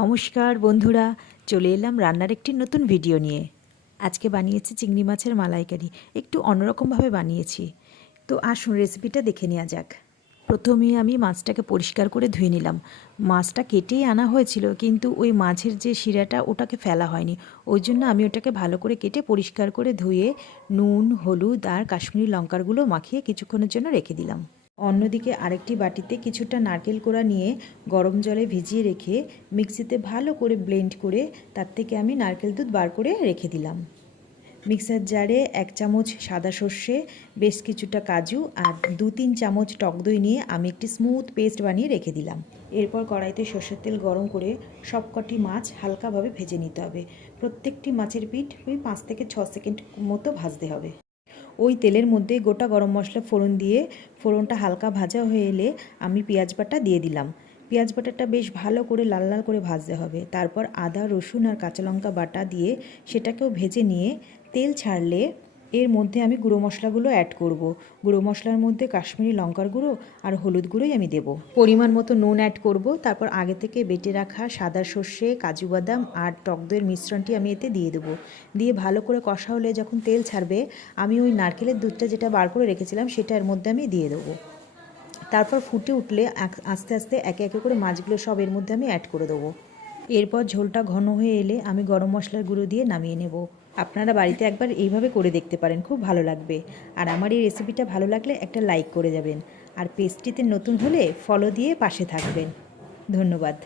নমস্কার বন্ধুরা, চলে এলাম রান্নার একটি নতুন ভিডিও নিয়ে। আজকে বানিয়েছি চিংড়ি মাছের মালাইকারি। একটু অন্যরকমভাবে বানিয়েছি। তো আসুন রেসিপিটা দেখে নেওয়া যাক। প্রথমে আমি মাছটাকে পরিষ্কার করে ধুয়ে নিলাম। মাছটা কেটেই আনা হয়েছিল, কিন্তু ওই মাছের যে শিরাটা ওটাকে ফেলা হয়নি। ওই জন্য আমি ওটাকে ভালো করে কেটে পরিষ্কার করে ধুয়ে নুন, হলুদ আর কাশ্মীরি লঙ্কার গুঁড়ো মাখিয়ে কিছুক্ষণের জন্য রেখে দিলাম। অন্যদিকে আরেকটি বাটিতে কিছুটা নারকেল কোড়া নিয়ে গরম জলে ভিজিয়ে রেখে মিক্সিতে ভালো করে ব্লেন্ড করে তার থেকে আমি নারকেল দুধ বার করে রেখে দিলাম। মিক্সার জারে 1 চামচ সাদা সর্ষে, বেশ কিছুটা কাজু আর 2-3 চামচ টক দই নিয়ে আমি একটি স্মুথ পেস্ট বানিয়ে রেখে দিলাম। এরপর কড়াইতে সর্ষের তেল গরম করে সবকটি মাছ হালকাভাবে ভেজে নিতে হবে। প্রত্যেকটি মাছের পিঠ ওই 5 থেকে 6 সেকেন্ড মতো ভাজতে হবে। ওই তেলের মধ্যে গোটা গরম মশলা ফোড়ন দিয়ে ফোড়নটা হালকা ভাজা হয়ে এলে আমি পেঁয়াজ বাটা দিয়ে দিলাম। পেঁয়াজ বাটাটা বেশ ভালো করে লাল লাল করে ভাজতে হবে। তারপর আদা, রসুন আর কাঁচা লঙ্কা বাটা দিয়ে সেটাকেও ভেজে নিয়ে তেল ছাড়লে এর মধ্যে আমি গুঁড়ো মশলাগুলো অ্যাড করব। গুঁড়ো মশলার মধ্যে কাশ্মীরি লঙ্কার গুঁড়ো আর হলুদ গুঁড়োই আমি দেব। পরিমাণ মতো নুন অ্যাড করব। তারপর আগে থেকে বেটে রাখা সাদা সর্ষে, কাজু বাদাম আর টক দইয়ের মিশ্রণটি আমি এতে দিয়ে দেবো। দিয়ে ভালো করে কষা হলে যখন তেল ছাড়বে আমি ওই নারকেলের দুধটা যেটা বার করে রেখেছিলাম সেটা এর মধ্যে আমি দিয়ে দেবো। তারপর ফুটে উঠলে আস্তে আস্তে একে একে করে মাছগুলো সব এর মধ্যে আমি অ্যাড করে দেবো। এরপর ঝোলটা ঘন হয়ে এলে আমি গরম মশলার গুঁড়ো দিয়ে নামিয়ে নেব। আপনারা বাড়িতে একবার এইভাবে করে দেখতে পারেন, খুব ভালো লাগবে। আর আমার এই রেসিপিটা ভালো লাগলে একটা লাইক করে যাবেন। আর পেজটিতে নতুন হলে ফলো দিয়ে পাশে থাকবেন। ধন্যবাদ।